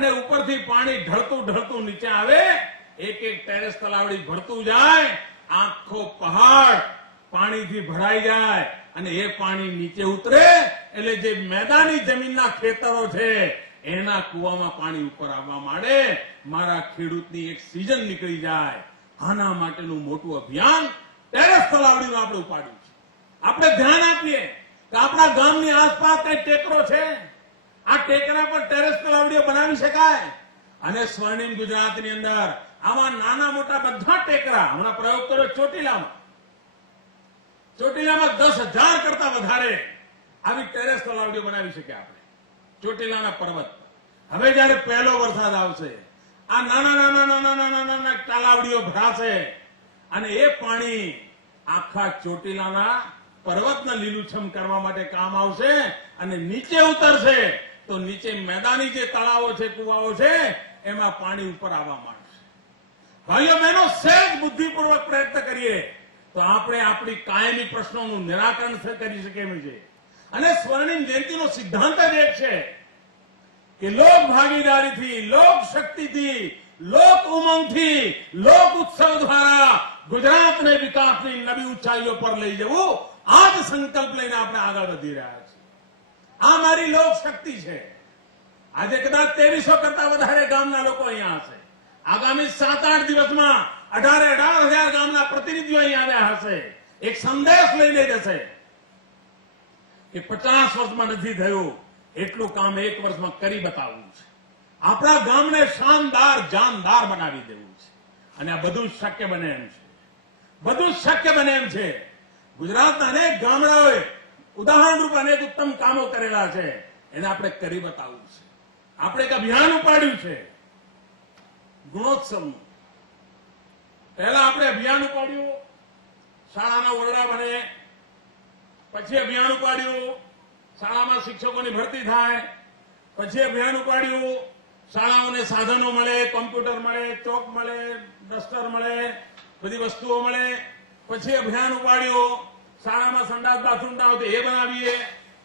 અને ઉપરથી પાણી ઢળતું ઢળતું નીચે આવે, એક એક ટેરેસ તલાવડી ભરતું જાય, આખો પહાડ પાણીથી ભરાઈ જાય અને એ પાણી નીચે ઉતરે એટલે જે મેદાની જમીનના ખેતરો છે એના કુવામાં પાણી ઉપર આવવા માંડે. મારા ખેડૂતની એક સિઝન નીકળી જાય. આના માટેનું મોટું અભિયાન ટેરેસ તલાવડીનું આપણે ઉપાડ્યું છે. આપણે ધ્યાન આપીએ કે આપણા ગામની આસપાસ કઈ ટેકરો છે, આ ટેકરા પર ટેરેસ તલાવડીઓ બનાવી શકાય. અને સ્વર્ણિમ ગુજરાતની અંદર આવા નાના મોટા બધા ટેકરા, હમણાં પ્રયોગ કર્યો ચોટીલામાં 10,000 કરતા વધારે આવી ટેરેસ તલાવડીઓ બનાવી શકીએ આપણે ચોટીલાના પર્વત. હવે જયારે પહેલો વરસાદ આવશે, આ નાના તલાવડીઓ ભરાશે અને એ પાણી આખા ચોટીલાના પર્વતને લીલુંછમ કરવા માટે કામ આવશે અને નીચે ઉતરશે તો નીચે મેદાની જે તળાવો છે, કુવાઓ છે, એમાં પાણી ઉપર આવવા માંડશે. ભાઈઓ બહેનો, સહેજ બુદ્ધિપૂર્વક પ્રયત્ન કરીએ તો આપણે આપણી કાયમી પ્રશ્નોનું નિરાકરણ કરી શકીએ છીએ. અને સ્વર્ણિમ જયંતિનો સિદ્ધાંત જ એક છે કે લોક ભાગીદારીથી, લોક શક્તિથી, લોક ઉમંગથી, લોક ઉત્સવ દ્વારા ગુજરાતને વિકાસની નવી ઊંચાઈઓ પર લઈ જવું, આ જ સંકલ્પ લઈને આપણે આગળ વધી રહ્યા છીએ. આ મારી લોક શક્તિ છે. આજે કદાચ 2300 કરતા વધારે ગામના લોકો અહીંયા હશે. આગામી 7-8 દિવસમાં 18,000 ગામના પ્રતિનિધિઓ અહીંયા આવ્યા હશે. એક સંદેશ લઈને જશે કે 50 વર્ષમાં નથી થયું એટલું કામ 1 વર્ષમાં કરી બતાવવું છે. આપણા ગામને શાનદાર, જાનદાર બનાવી દેવું છે. અને આ બધું શક્ય બને એમ છે. બધું શક્ય બને એમ છે. ગુજરાતના અનેક ગામડાઓએ ઉદાહરણરૂપ અનેક ઉત્તમ કામો કરેલા છે. એને આપણે કરી બતાવવું છે. આપણે એક અભિયાન ઉપાડ્યું છે ગુણોત્સવનું. પહેલા આપણે અભિયાન ઉપાડ્યું શાળાના ઓરડા બને, પછી અભિયાન ઉપાડ્યું શાળામાં શિક્ષકોની ભરતી થાય, પછી અભિયાન ઉપાડ્યું શાળાઓને સાધનો મળે, કોમ્પ્યુટર મળે, ચોક મળે, ડસ્ટર મળે, બધી વસ્તુઓ મળે. પછી અભિયાન ઉપાડ્યું શાળામાં સંડાસ બાથરૂમ ના આવતું એ બનાવીએ.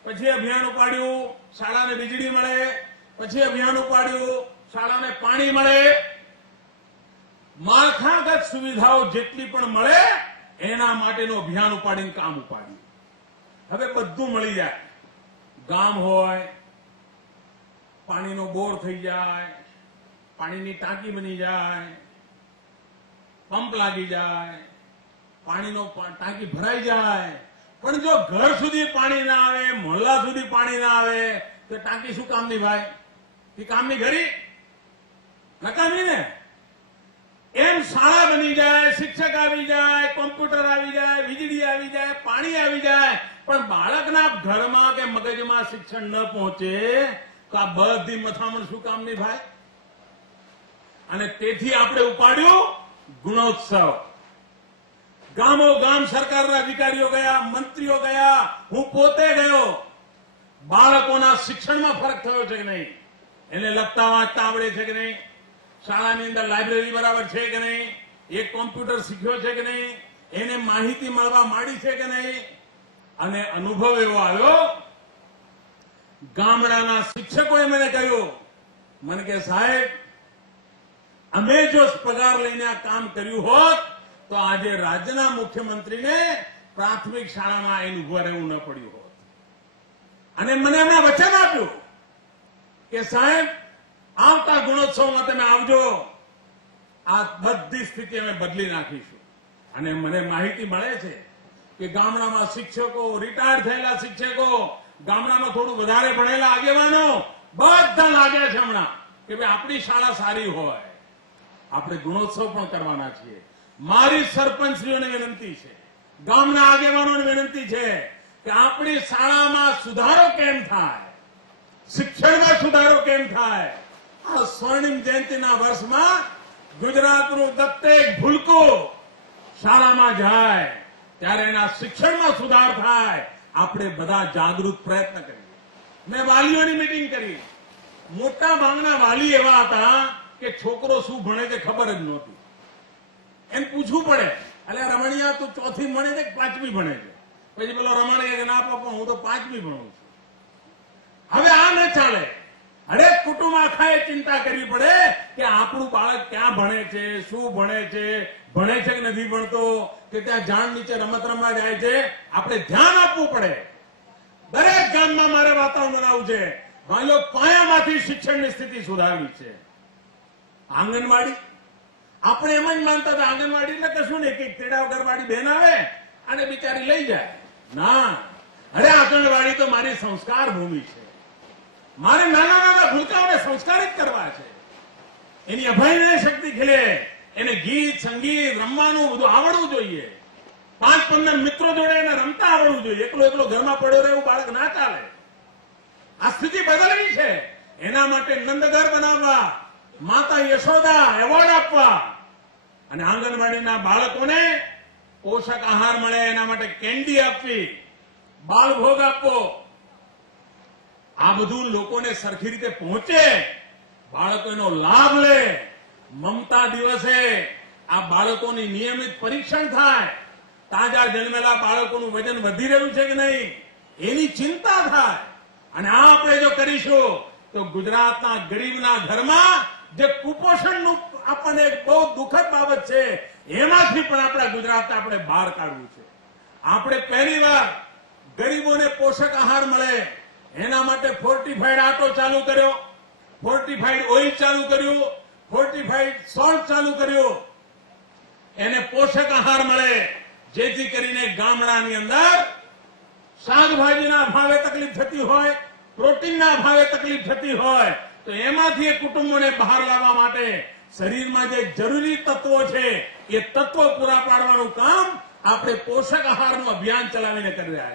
પછી અભિયાન ઉપાડ્યું શાળાને વીજળી મળે. પછી અભિયાન ઉપાડ્યું શાળાને પાણી મળે. માળખાગત સુવિધાઓ જેટલી પણ મળે એના માટેનું અભિયાન ઉપાડીને કામ ઉપાડ્યું. હવે બધું મળી જાય. ગામ હોય, પાણીનો બોર થઈ જાય, પાણીની ટાંકી બની જાય, પંપ લાગી જાય, પાણીનો ટાંકી ભરાઈ જાય. પણ જો ઘર સુધી પાણી ના આવે, મોહલ્લા સુધી પાણી ના આવે તો ટાંકી શું કામની ભાઈ? એ કામની ઘડી નકામી ને. એમ શાળા બની જાય, શિક્ષક આવી જાય, કોમ્પ્યુટર આવી જાય, વીજળી આવી જાય, પાણી આવી જાય, પણ બાળકના ઘરમાં કે મગજમાં શિક્ષણ ન પહોંચે તો આ બધી મથામણ શું કામની ભાઈ? અને તેથી આપણે ઉપાડ્યું ગુણોત્સવ. ગામો ગામ સરકારના અધિકારીઓ ગયા, મંત્રીઓ ગયા, હું પોતે ગયો. બાળકોના શિક્ષણમાં ફરક થયો છે કે નહીં? એને લખતા વાંચતા આવડે છે કે નહીં? શાળાની અંદર લાઇબ્રેરી બરાબર છે કે નહીં? એક કોમ્પ્યુટર શીખ્યો છે કે નહીં? એને માહિતી મળવા માંડી છે કે નહીં? અને અનુભવ એવો આવ્યો, ગામડાના શિક્ષકોએ મને કહ્યું, મને કે સાહેબ, અમે જો પગાર લઈને આ કામ કર્યું હોત તો આજે રાજ્યના મુખ્યમંત્રીને પ્રાથમિક શાળામાં આવીને ઉભા રહેવું ન પડ્યું હોત. અને મને એમણે વચન આપ્યું કે સાહેબ, આવતા ગુણોત્સવમાં તમે આવજો, આ બધી સ્થિતિ અમે બદલી નાખીશું. અને મને માહિતી મળે છે કે ગામડામાં શિક્ષકો, રિટાયર્ડ થયેલા શિક્ષકો, ગામડામાં થોડું વધારે ભણેલા આગેવાનો બધા લાગ્યા છે હમણાં કે ભાઈ આપણી શાળા સારી હોય. આપણે ગુણોત્સવ પણ કરવાના છીએ. મારી સરપંચશ્રીઓને વિનંતી છે, ગામના આગેવાનોને વિનંતી છે કે આપણી શાળામાં સુધારો કેમ થાય, શિક્ષણમાં સુધારો કેમ થાય. આ સ્વર્ણિમ જયંતિના વર્ષમાં ગુજરાતનું દત્તેક ભૂલકું શાળામાં જાય ત્યારે એના શિક્ષણમાં સુધાર થાય. આપણે બધા જાગૃત પ્રયત્ન કરીએ. મેં વાલીઓની મીટિંગ કરી. મોટા ભાગના વાલી એવા હતા કે છોકરો શું ભણે તે ખબર જ નહોતી. એમ પૂછવું પડે, એટલે રમણીયા તું 4મી ભણે છે કે 5મી ભણે છે? પછી પેલો રમણીયા કે ના પપ્પા હું તો 5મી ભણું છું. હવે આ ન ચાલે. હરેક કુટુંબ આખાએ ચિંતા કરવી પડે કે આપણું બાળક ક્યાં ભણે છે, શું ભણે છે કે નથી ભણતો, કે ત્યાં ઝાડ નીચે રમત રમવા જાય છે. આપણે ધ્યાન આપવું પડે. દરેક ગામમાં મારે વાતાવરણ બનાવવું છે. ભાઈઓ, પાયામાંથી શિક્ષણની સ્થિતિ સુધારવી છે. આંગણવાડી, આપણે એમ જ માનતા હતા આંગણવાડી એટલે કશું નહીં, કે તેડા વગરવાળી બેન આવે અને બિચારી લઈ જાય. ના, અરે આંગણવાડી તો મારી સંસ્કાર ભૂમિ છે. મારે નાના નાના ભૂલકાઓને સંસ્કારિત કરવા છે. એની અભયને શક્તિ ખીલે, એને ગીત સંગીત રમવાનું બધું આવડવું જોઈએ. 5-15 મિત્રો જોડે એને રમતા આવડવું જોઈએ. એકલો એકલો ઘરમાં પડ્યો રહે એવું બાળક ના ચાલે. આ સ્થિતિ બદલવી છે. એના માટે નંદઘર બનાવવા, માતા યશોદા એવોર્ડ આપવા અને આંગણવાડીના બાળકોને પોષક આહાર મળે એના માટે કેન્ડી આપવી, બાળભોગ આપવો. આ બધું લોકોને સરખી રીતે પહોંચે, બાળકો એનો લાભ લે. મમતા દિવસે આ બાળકોની નિયમિત પરીક્ષણ થાય. તાજા જન્મેલા બાળકોનું વજન વધી રહ્યું છે કે નહીં એની ચિંતા થાય. અને આ આપણે જો કરીશું તો ગુજરાતના ગરીબના ઘરમાં જે કુપોષણનું આપણને એક બહુ દુઃખદ બાબત છે એમાંથી પણ આપણા ગુજરાતને આપણે બહાર કાઢવું છે. આપણે પહેલીવાર ગરીબોને પોષક આહાર મળે એના માટે ફોર્ટિફાઈડ આટો ચાલુ કર્યો, ફોર્ટિફાઈડ ઓઇલ ચાલુ કર્યું, ફોર્ટિફાઈડ સોલ્ટ ચાલુ કર્યું. એને પોષક આહાર મળે જેથી કરીને ગામડાની અંદર શાકભાજીના ભાવે તકલીફ થતી હોય, પ્રોટીનના ભાવે તકલીફ થતી હોય તો એમાંથી એ કુટુંબોને બહાર લાવવા માટે શરીરમાં જે જરૂરી તત્વો છે એ તત્વો પૂરા પાડવાનું કામ આપણે પોષક આહારનું અભિયાન ચલાવીને કરી રહ્યા છીએ.